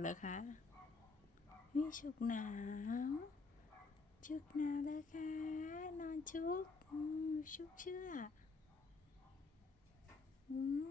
เหรอคะนี่ชุกหนาว ชุกหนาวเลยค่ะนอนชุกชุกเชื่ออืม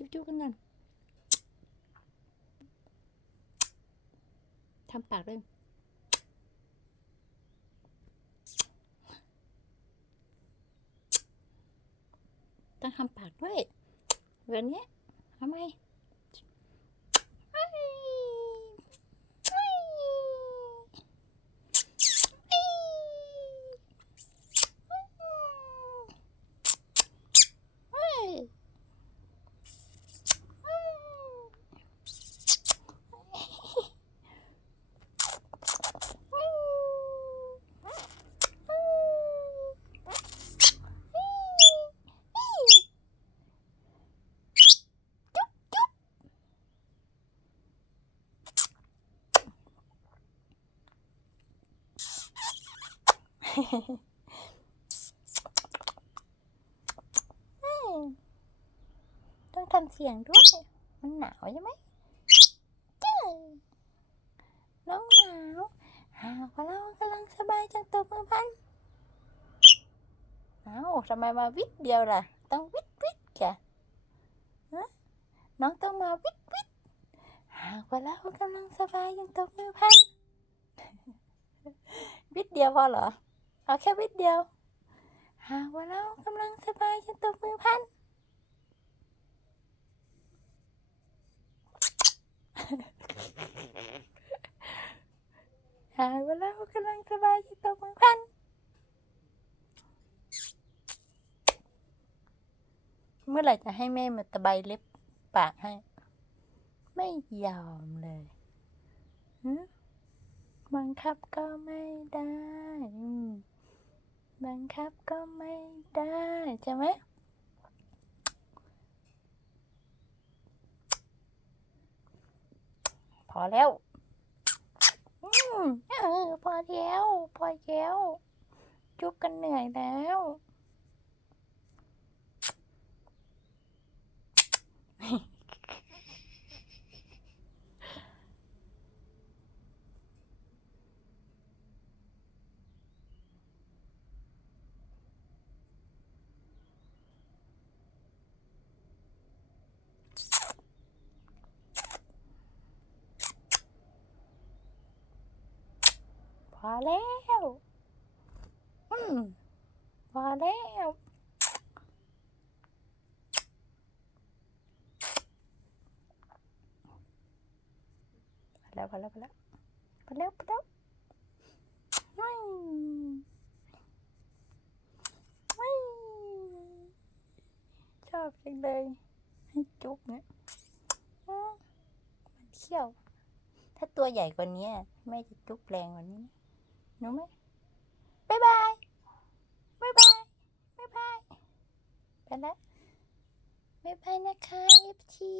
จุ๊บจุ๊บกันกันทำปากด้วยต้องทำปากด้วยแบบเนี้ยทำไมเอ้ยเอ้ยเอ้ยเอ้ย ต้องทำเสียงด้วย มันหนาวใช่ไหมน้องหนาวหาว่าเรากำลังสบายจังตบมือพันเอ้าทำไมมาวิดเดียวล่ะ ต้องวิดวิดแกน้องต้องมาวิดวิดหาว่าเรากำลังสบายจังตบมือพันวิดเดียวพอเหรอ เอาแค่วิดเดียว หากว่าเรากำลังสบายจังตบมือพัน หากว่าเรากำลังสบายจิตตกมือพัน เมื่อไหร่จะให้แม่มาตะไบเล็บปากให้ ไม่ยอมเลยบังคับก็ไม่ได้ บังคับก็ไม่ได้ใช่ไหมพอแล้วอเออพอแล้ว พอแล้ว จุบกันเหนื่อยแล้ว พอแล้วอืมพอแล้วพอแล้วพอแล้วพอแล้วพอแล้วพอแล้วไม่ไม่ชอบจังเลยให้จุ๊บเนี่ยมมันเขี้ยว ถ้าตัวใหญ่กว่านี้แม่จะจุ๊บแรงกว่านี้ นะรู้ไหมบายบายบายบายบายบายไปแล้วบายบายนะคะเอฟที